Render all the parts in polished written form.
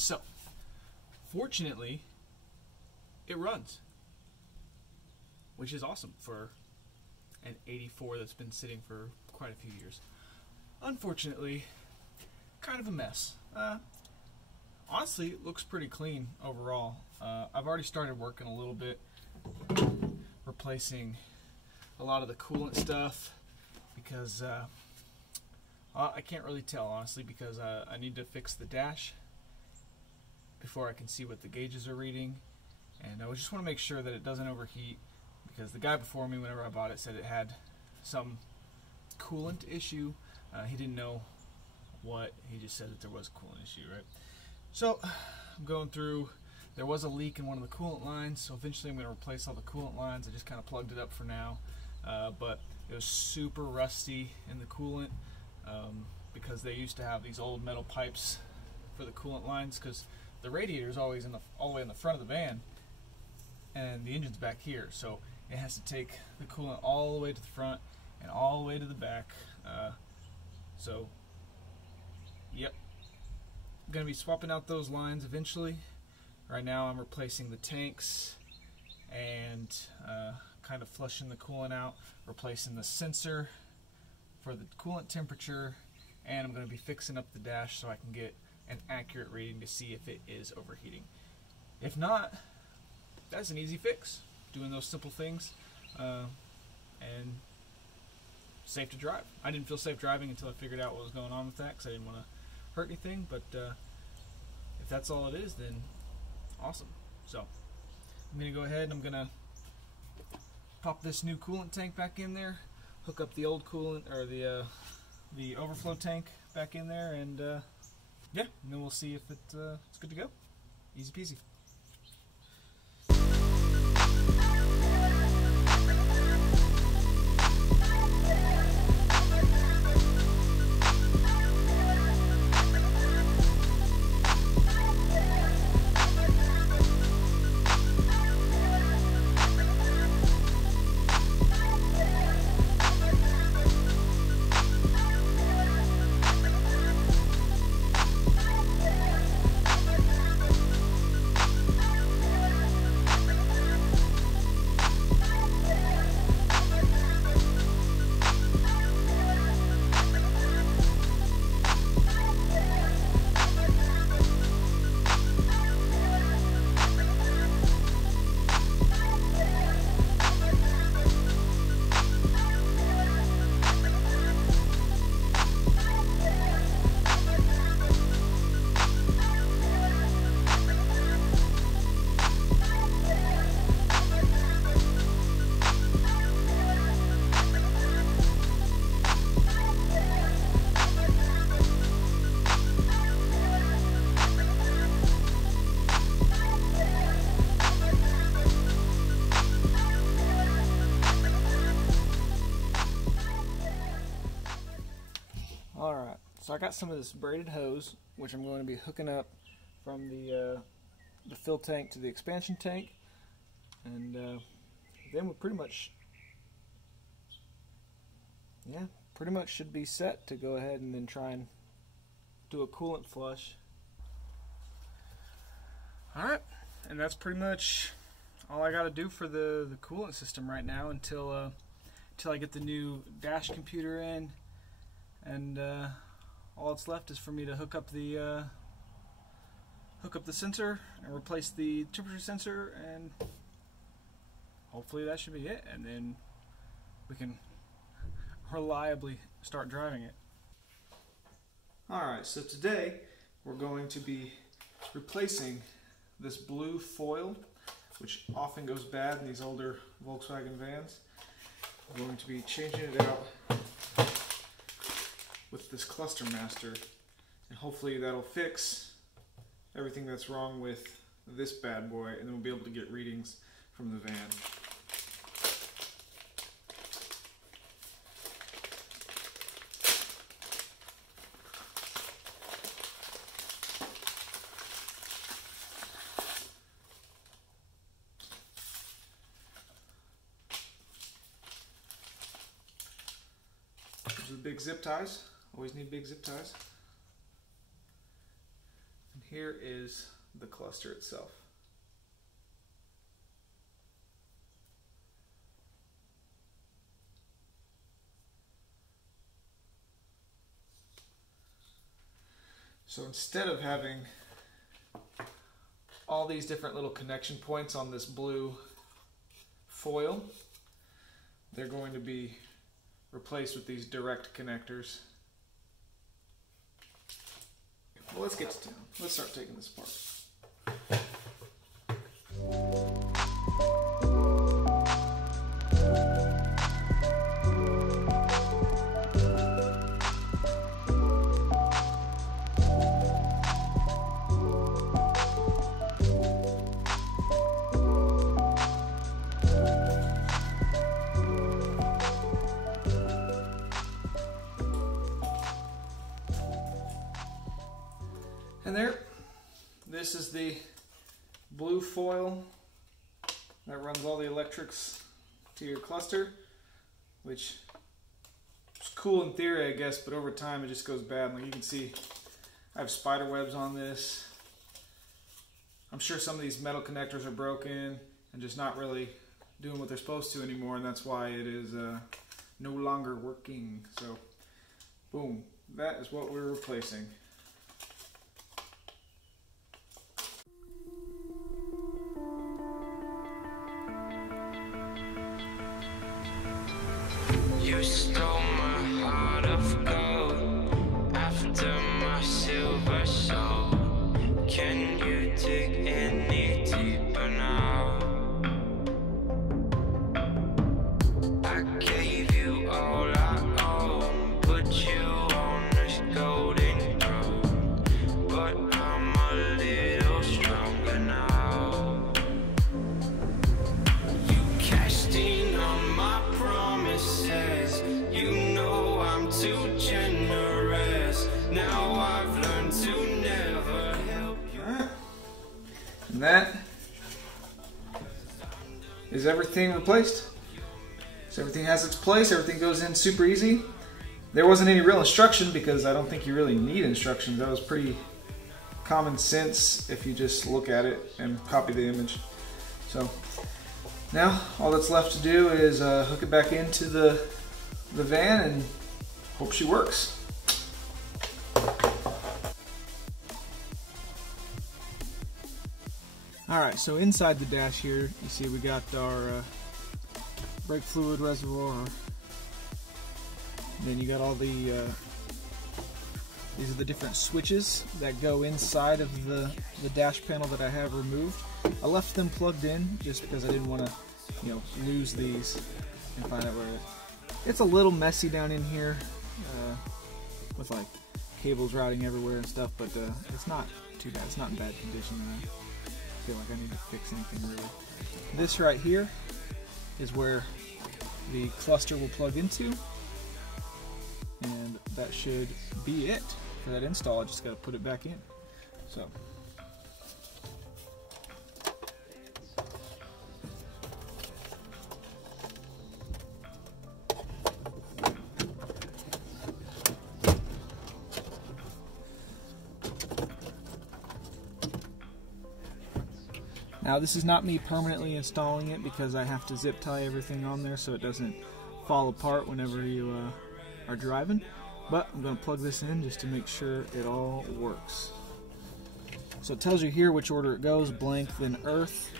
So, fortunately, it runs, which is awesome for an 84 that's been sitting for quite a few years. Unfortunately, kind of a mess. Honestly, it looks pretty clean overall. I've already started working a little bit, replacing a lot of the coolant stuff, because I can't really tell, honestly, because I need to fix the dash before I can see what the gauges are reading, and I just want to make sure that it doesn't overheat, because the guy before me, whenever I bought it, said it had some coolant issue. He didn't know what, he just said that there was a coolant issue, right? So I'm going through, there was a leak in one of the coolant lines, so eventually I'm going to replace all the coolant lines. I just kind of plugged it up for now, but it was super rusty in the coolant, because they used to have these old metal pipes for the coolant lines, because the radiator is always all the way in the front of the van, and the engine's back here, so it has to take the coolant all the way to the front and all the way to the back. So, yep, I'm going to be swapping out those lines eventually. Right now I'm replacing the tanks and kind of flushing the coolant out, replacing the sensor for the coolant temperature, and I'm going to be fixing up the dash so I can get an accurate reading to see if it is overheating. If not, that's an easy fix. Doing those simple things, and safe to drive. I didn't feel safe driving until I figured out what was going on with that, because I didn't want to hurt anything, but if that's all it is, then awesome. So I'm going to go ahead and I'm going to pop this new coolant tank back in there, hook up the old coolant, or the overflow tank back in there, and yeah, and then we'll see if it's good to go. Easy peasy. Alright, so I got some of this braided hose, which I'm going to be hooking up from the fill tank to the expansion tank, and then we're pretty much should be set to go ahead and then try and do a coolant flush. Alright, and that's pretty much all I got to do for the coolant system right now until I get the new dash computer in. And all that's left is for me to hook up the sensor and replace the temperature sensor, and hopefully that should be it, and then we can reliably start driving it. Alright, so today we're going to be replacing this blue foil, which often goes bad in these older Volkswagen vans. We're going to be changing it out with this cluster master, and hopefully that'll fix everything that's wrong with this bad boy, and then we'll be able to get readings from the van. These are the big zip ties. Always need big zip ties. And here is the cluster itself. So instead of having all these different little connection points on this blue foil, they're going to be replaced with these direct connectors. Well, let's get to town. Let's start taking this apart. And there, this is the blue foil that runs all the electrics to your cluster, which is cool in theory, I guess, but over time it just goes bad. Like you can see, I have spider webs on this. I'm sure some of these metal connectors are broken and just not really doing what they're supposed to anymore, and that's why it is no longer working. So, boom, that is what we're replacing. You stole my heart of gold after my silver soul. Can you dig any deeper now? I gave you all I own, put you on this golden throne, but I'm a little stronger now. You cashed in on my promises. You know I'm too generous. Now I've learned to never help you. Alright. And that is everything replaced. So everything has its place, everything goes in super easy. There wasn't any real instruction because I don't think you really need instructions. That was pretty common sense if you just look at it and copy the image. So now all that's left to do is hook it back into the van and hope she works. Alright, so inside the dash here, you see we got our brake fluid reservoir. And then you got all the, these are the different switches that go inside of the dash panel that I have removed. I left them plugged in just because I didn't want to, lose these and find out where it is. It's a little messy down in here with like cables routing everywhere and stuff, but it's not too bad. It's not in bad condition. I feel like I need to fix anything really. This right here is where the cluster will plug into, and that should be it for that install. I just got to put it back in. So. Now this is not me permanently installing it because I have to zip tie everything on there so it doesn't fall apart whenever you are driving, but I'm going to plug this in just to make sure it all works. So it tells you here which order it goes, blank, then earth.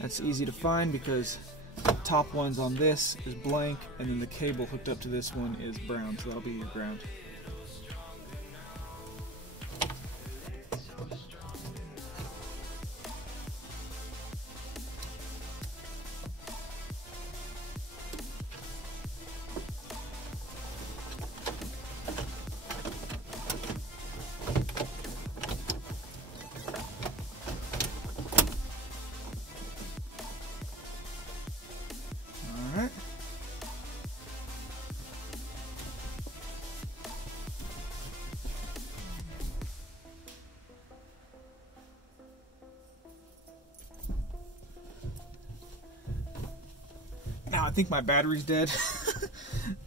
That's easy to find because the top ones on this is blank, and then the cable hooked up to this one is brown, so that'll be your ground. Now I think my battery's dead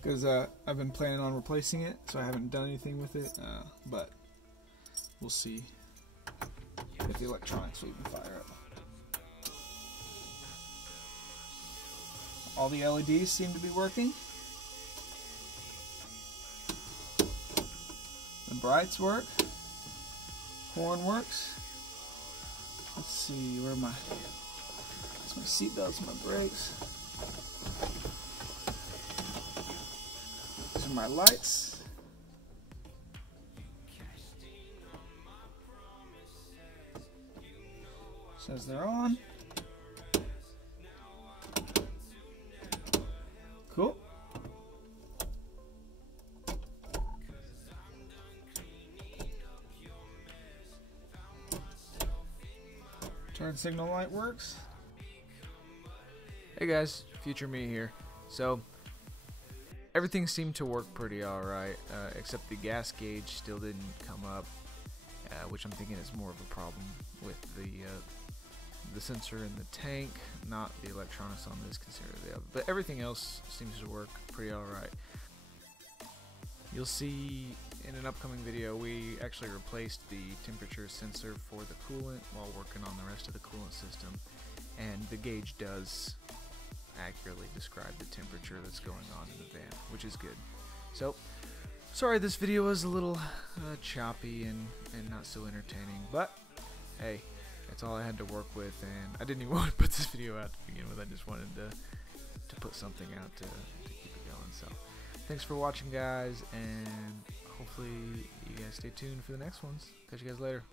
because I've been planning on replacing it, so I haven't done anything with it, but we'll see. the electronics so we can fire up. All the LEDs seem to be working. The brights work. Horn works. Let's see, where am I? That's my seatbelts, my brakes. These are my lights. Says they're on. Cool. Turn signal light works. Hey guys, future me here. So everything seemed to work pretty alright, except the gas gauge still didn't come up, which I'm thinking is more of a problem with the sensor in the tank, not the electronics on this consider the other. But everything else seems to work pretty alright. You'll see in an upcoming video we actually replaced the temperature sensor for the coolant while working on the rest of the coolant system, and the gauge does accurately describe the temperature that's going on in the van, which is good. So sorry this video was a little choppy and not so entertaining, but hey, that's all I had to work with, and I didn't even want to put this video out to begin with. I just wanted to put something out to keep it going. So thanks for watching, guys, and hopefully you guys stay tuned for the next ones. Catch you guys later.